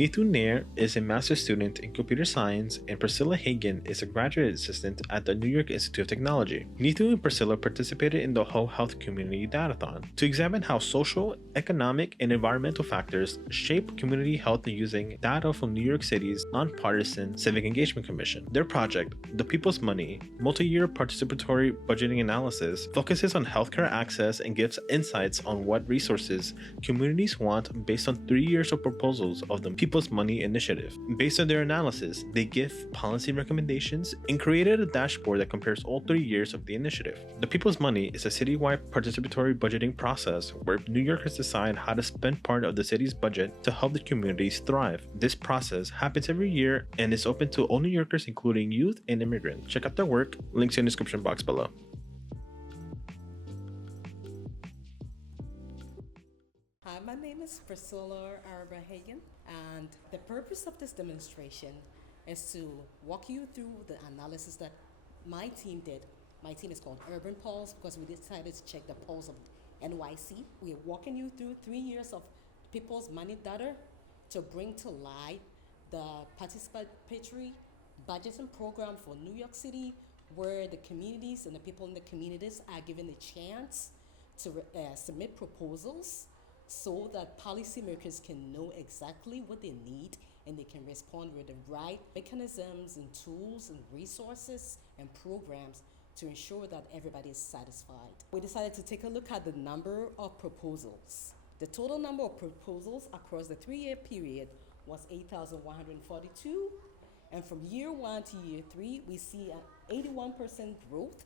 Nithu Nair is a master's student in computer science, and Priscilla Hagan is a graduate assistant at the New York Institute of Technology. Nithu and Priscilla participated in the Whole Health Community Datathon to examine how social, economic, and environmental factors shape community health using data from New York City's nonpartisan Civic Engagement Commission. Their project, The People's Money, Multi-Year Participatory Budgeting Analysis, focuses on healthcare access and gives insights on what resources communities want based on 3 years of proposals of the People's Money Initiative. Based on their analysis, they give policy recommendations and created a dashboard that compares all 3 years of the initiative. The People's Money is a citywide participatory budgeting process where New Yorkers decide how to spend part of the city's budget to help the communities thrive. This process happens every year and is open to all New Yorkers, including youth and immigrants. Check out their work, links in the description box below. Hi, my name is Priscilla Hagan, and the purpose of this demonstration is to walk you through the analysis that my team did. My team is called Urban Pulse because we decided to check the pulse of NYC. We're walking you through 3 years of People's Money data to bring to light the participatory budgeting program for New York City, where the communities and the people in the communities are given a chance to submit proposals so that policymakers can know exactly what they need and they can respond with the right mechanisms and tools and resources and programs to ensure that everybody is satisfied. We decided to take a look at the number of proposals. The total number of proposals across the 3-year period was 8,142, and from year 1 to year 3, we see an 81% growth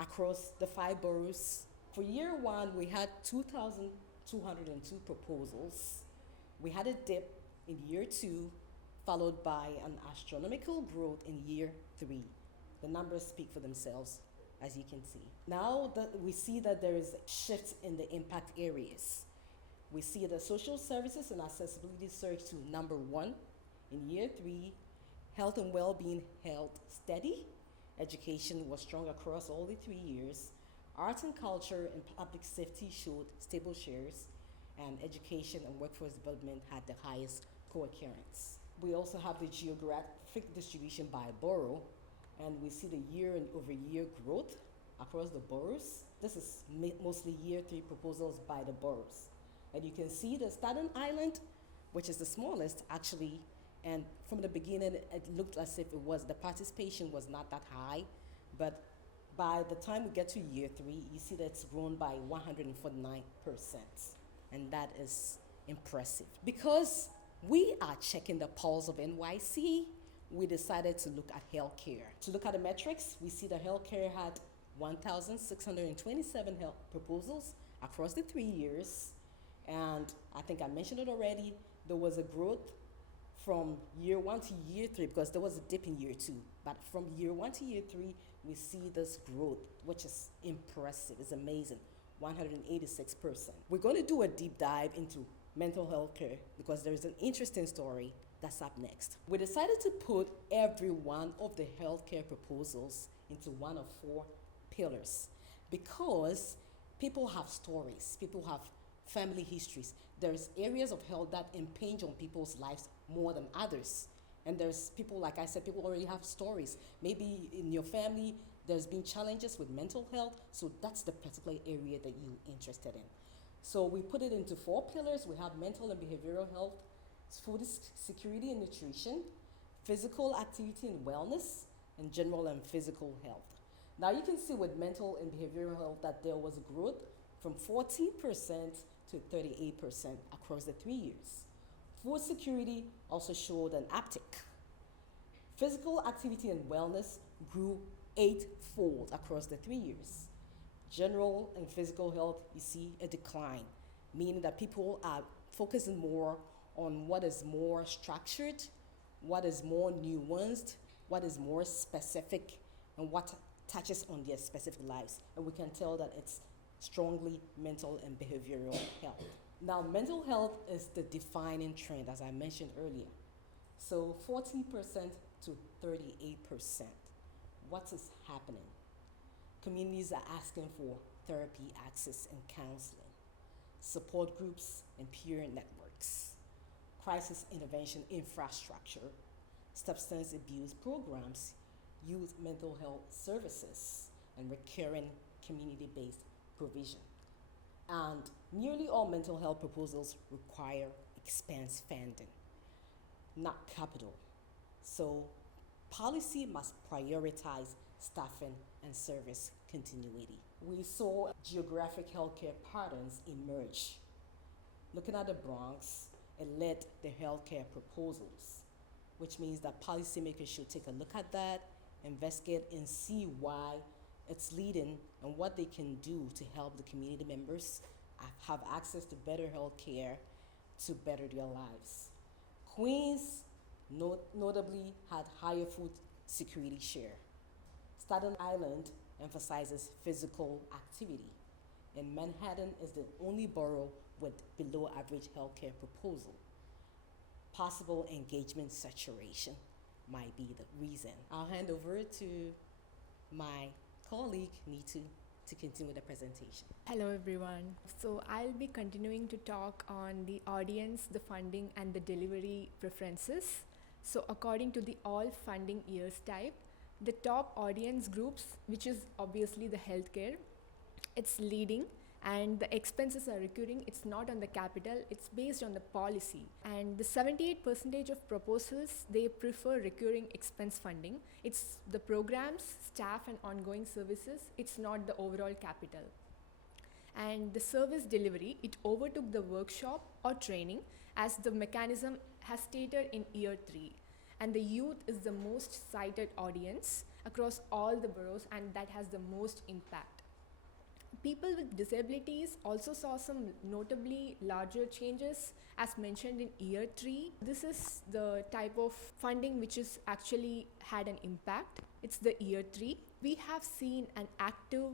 across the 5 boroughs. For year 1, we had 2,202 proposals. We had a dip in year 2, followed by an astronomical growth in year 3. The numbers speak for themselves, as you can see. Now that we see that there is shifts in the impact areas. We see the social services and accessibility surged to number 1 in year 3. Health and well-being held steady. Education was strong across all the 3 years. Arts and culture and public safety showed stable shares, and education and workforce development had the highest co-occurrence. We also have the geographic distribution by borough, and we see the year and over year growth across the boroughs. This is mostly year 3 proposals by the boroughs. And you can see the Staten Island, which is the smallest actually, and from the beginning it looked as if the participation was not that high, but by the time we get to year 3, you see that it's grown by 149%, and that is impressive. Because we are checking the pulse of NYC, we decided to look at healthcare. To look at the metrics, we see that healthcare had 1,627 health proposals across the 3 years, and I think I mentioned it already, there was a growth from year 1 to year 3, because there was a dip in year 2, but from year 1 to year 3, we see this growth, which is impressive. It's amazing, 186%. We're going to do a deep dive into mental health care because there's an interesting story that's up next. We decided to put every one of the healthcare proposals into one of 4 pillars because people have stories, people have family histories. There's areas of health that impinge on people's lives more than others. And there's people, like I said, people already have stories. Maybe in your family, there's been challenges with mental health, so that's the particular area that you're interested in. So we put it into 4 pillars. We have mental and behavioral health, food security and nutrition, physical activity and wellness, and general and physical health. Now you can see with mental and behavioral health that there was a growth from 14% to 38% across the 3 years. Food security also showed an uptick. Physical activity and wellness grew 8-fold across the 3 years. General and physical health, you see a decline, meaning that people are focusing more on what is more structured, what is more nuanced, what is more specific, and what touches on their specific lives. And we can tell that it's strongly mental and behavioral health. Now, mental health is the defining trend, as I mentioned earlier. So 14% to 38%. What is happening? Communities are asking for therapy access and counseling, support groups, and peer networks. crisis intervention infrastructure, substance abuse programs, youth mental health services, and recurring community-based provision. And nearly all mental health proposals require expense funding, not capital. So policy must prioritize staffing and service continuity. We saw geographic healthcare patterns emerge. Looking at the Bronx, it led the healthcare proposals, which means that policymakers should take a look at that, investigate, and see why it's leading and what they can do to help the community members have access to better health care to better their lives. Queens notably had higher food security share. Staten Island emphasizes physical activity, and Manhattan is the only borough with below average healthcare proposal. Possible engagement saturation might be the reason. I'll hand over to my colleague Nithu to continue the presentation. Hello everyone. So I'll be continuing to talk on the audience, the funding and the delivery preferences. So according to the all funding years type, the top audience groups, which is obviously the healthcare, it's leading, and the expenses are recurring. It's not on the capital, it's based on the policy. And the 78% of proposals, they prefer recurring expense funding. It's the programs, staff and ongoing services. It's not the overall capital. And the service delivery, it overtook the workshop or training as the mechanism has stated in year 3. And the youth is the most cited audience across all the boroughs, and that has the most impact. People with disabilities also saw some notably larger changes as mentioned in year 3. This is the type of funding which is actually had an impact. It's the year 3. We have seen an active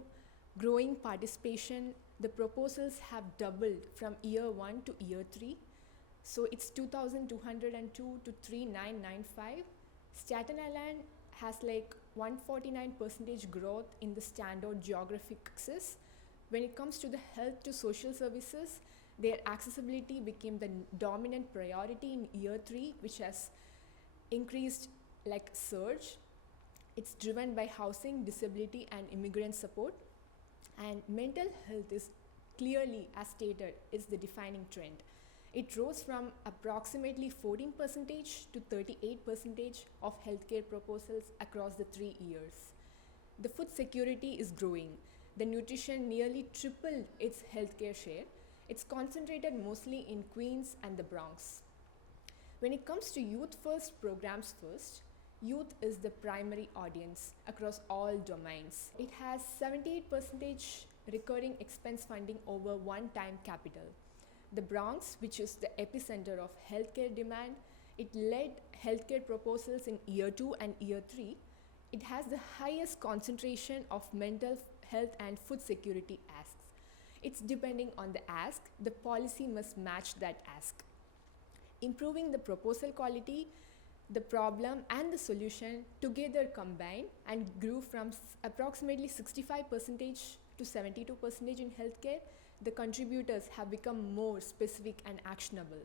growing participation. The proposals have doubled from year 1 to year 3. So it's 2,202 to 3,995. Staten Island has like 149% growth in the standard geographic axis. When it comes to the health to social services, their accessibility became the dominant priority in year 3, which has increased like surge. It's driven by housing, disability and immigrant support. And mental health is clearly, as stated, is the defining trend. It rose from approximately 14% to 38% of healthcare proposals across the 3 years. The food security is growing. The nutrition nearly tripled its healthcare share. It's concentrated mostly in Queens and the Bronx. When it comes to youth first programs first, youth is the primary audience across all domains. It has 78% recurring expense funding over one-time capital. The Bronx, which is the epicenter of healthcare demand, it led healthcare proposals in year 2 and year 3. It has the highest concentration of mental health and food security asks. It's depending on the ask. The policy must match that ask. Improving the proposal quality, the problem and the solution together combined and grew from approximately 65% to 72% in healthcare. The contributors have become more specific and actionable.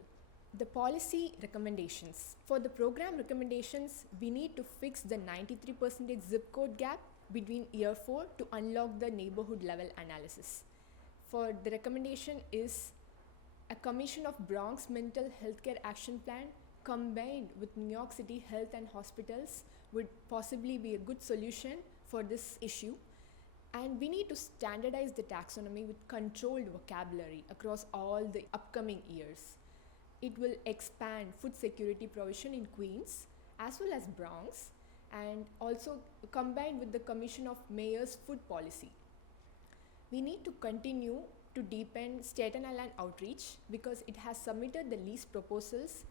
The policy recommendations. For the program recommendations, we need to fix the 93% zip code gap between year 4 to unlock the neighborhood level analysis. For the recommendation is a commission of Bronx Mental Healthcare Action Plan combined with New York City Health and Hospitals would possibly be a good solution for this issue. And we need to standardize the taxonomy with controlled vocabulary across all the upcoming years. It will expand food security provision in Queens as well as Bronx, and also combined with the Commission of Mayors Food Policy. We need to continue to deepen Staten Island outreach because it has submitted the least proposals.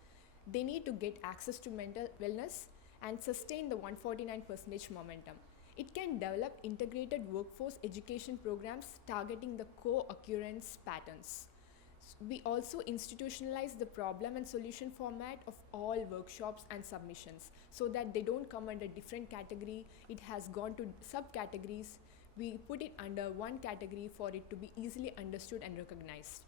They need to get access to mental wellness and sustain the 149% momentum. It can develop integrated workforce education programs targeting the co-occurrence patterns. We also institutionalize the problem and solution format of all workshops and submissions so that they don't come under different category. It has gone to subcategories. We put it under one category for it to be easily understood and recognized.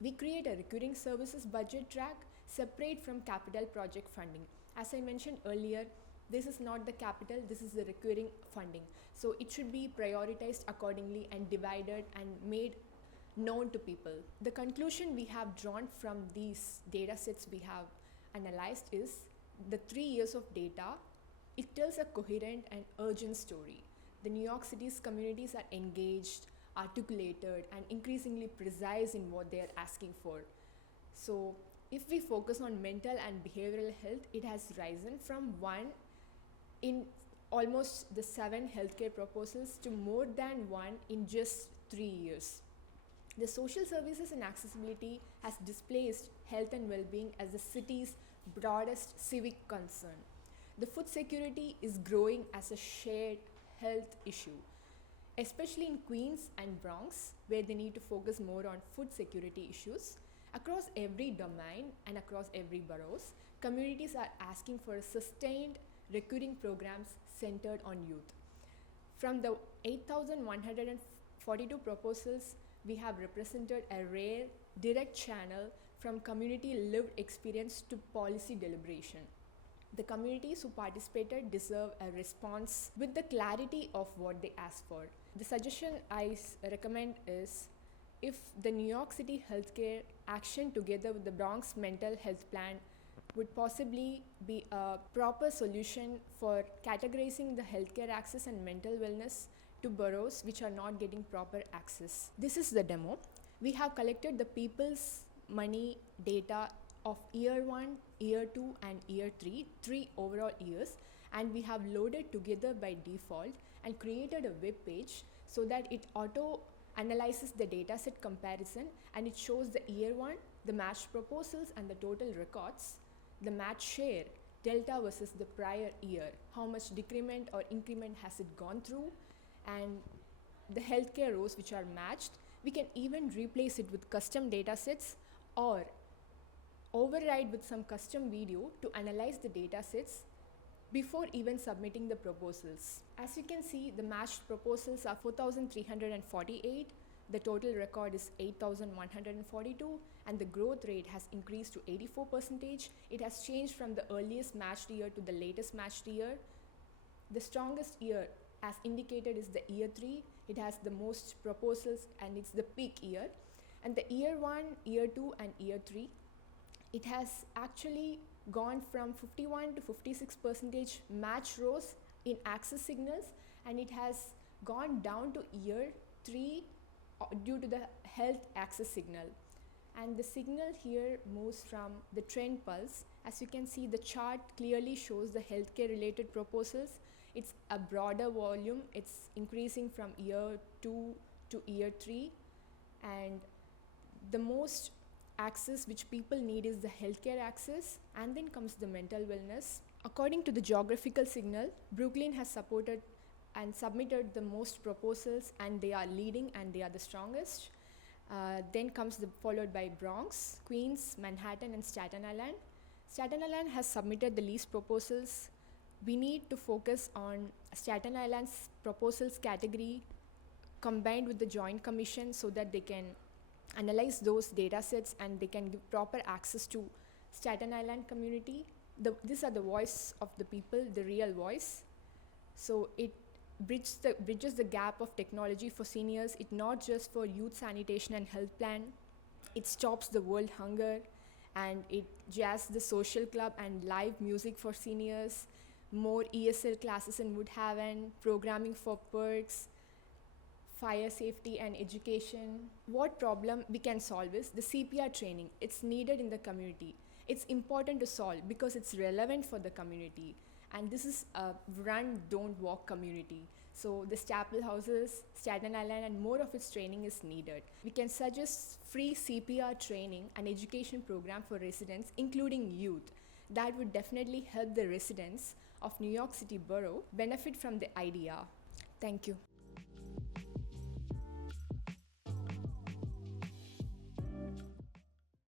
We create a recurring services budget track separate from capital project funding. As I mentioned earlier, this is not the capital, this is the recurring funding. So it should be prioritized accordingly and divided and made known to people. The conclusion we have drawn from these data sets we have analyzed is the 3 years of data, it tells a coherent and urgent story. The New York City's communities are engaged, articulated, and increasingly precise in what they are asking for. So if we focus on mental and behavioral health, it has risen from 1 in almost the 7 healthcare proposals to more than 1 in just 3 years. The social services and accessibility has displaced health and well-being as the city's broadest civic concern. The food security is growing as a shared health issue, especially in Queens and Bronx, where they need to focus more on food security issues. Across every domain and across every boroughs, communities are asking for sustained recurring programs centered on youth. From the 8,142 proposals, we have represented a rare, direct channel from community lived experience to policy deliberation. The communities who participated deserve a response with the clarity of what they asked for. The suggestion I recommend is, if the New York City healthcare action together with the Bronx mental health plan would possibly be a proper solution for categorizing the healthcare access and mental wellness to boroughs which are not getting proper access. This is the demo. We have collected the people's money data of year 1, year 2 and year 3, 3 overall years, and we have loaded together by default and created a web page so that it auto analyzes the dataset comparison, and it shows the year 1, the matched proposals and the total records, the match share, delta versus the prior year, how much decrement or increment has it gone through, and the healthcare rows which are matched. We can even replace it with custom datasets or override with some custom video to analyze the datasets before even submitting the proposals. As you can see, the matched proposals are 4,348, the total record is 8,142, and the growth rate has increased to 84%. It has changed from the earliest matched year to the latest matched year. The strongest year as indicated is the year 3. It has the most proposals and it's the peak year. And the year 1, year 2 and year 3, it has actually gone from 51 to 56% match rows in access signals, and it has gone down to year 3 due to the health access signal. And the signal here moves from the trend pulse. As you can see, the chart clearly shows the healthcare related proposals. It's a broader volume. It's increasing from year 2 to year 3, and the most access which people need is the healthcare access, and then comes the mental wellness. According to the geographical signal, Brooklyn has supported and submitted the most proposals, and they are leading and they are the strongest. Then comes followed by Bronx, Queens, Manhattan and Staten Island. Staten Island has submitted the least proposals. We need to focus on Staten Island's proposals category combined with the Joint Commission so that they can analyze those data sets and they can give proper access to Staten Island community. These are the voice of the people, the real voice. So it bridges the gap of technology for seniors. It not just for youth sanitation and health plan. It stops the world hunger, and it jazz the social club and live music for seniors, more ESL classes in Woodhaven, programming for perks, fire safety and education. What problem we can solve is the CPR training. It's needed in the community. It's important to solve because it's relevant for the community. And this is a run, don't walk community. So the Staple Houses, Staten Island, and more of its training is needed. We can suggest free CPR training and education program for residents, including youth. That would definitely help the residents of New York City Borough benefit from the idea. Thank you.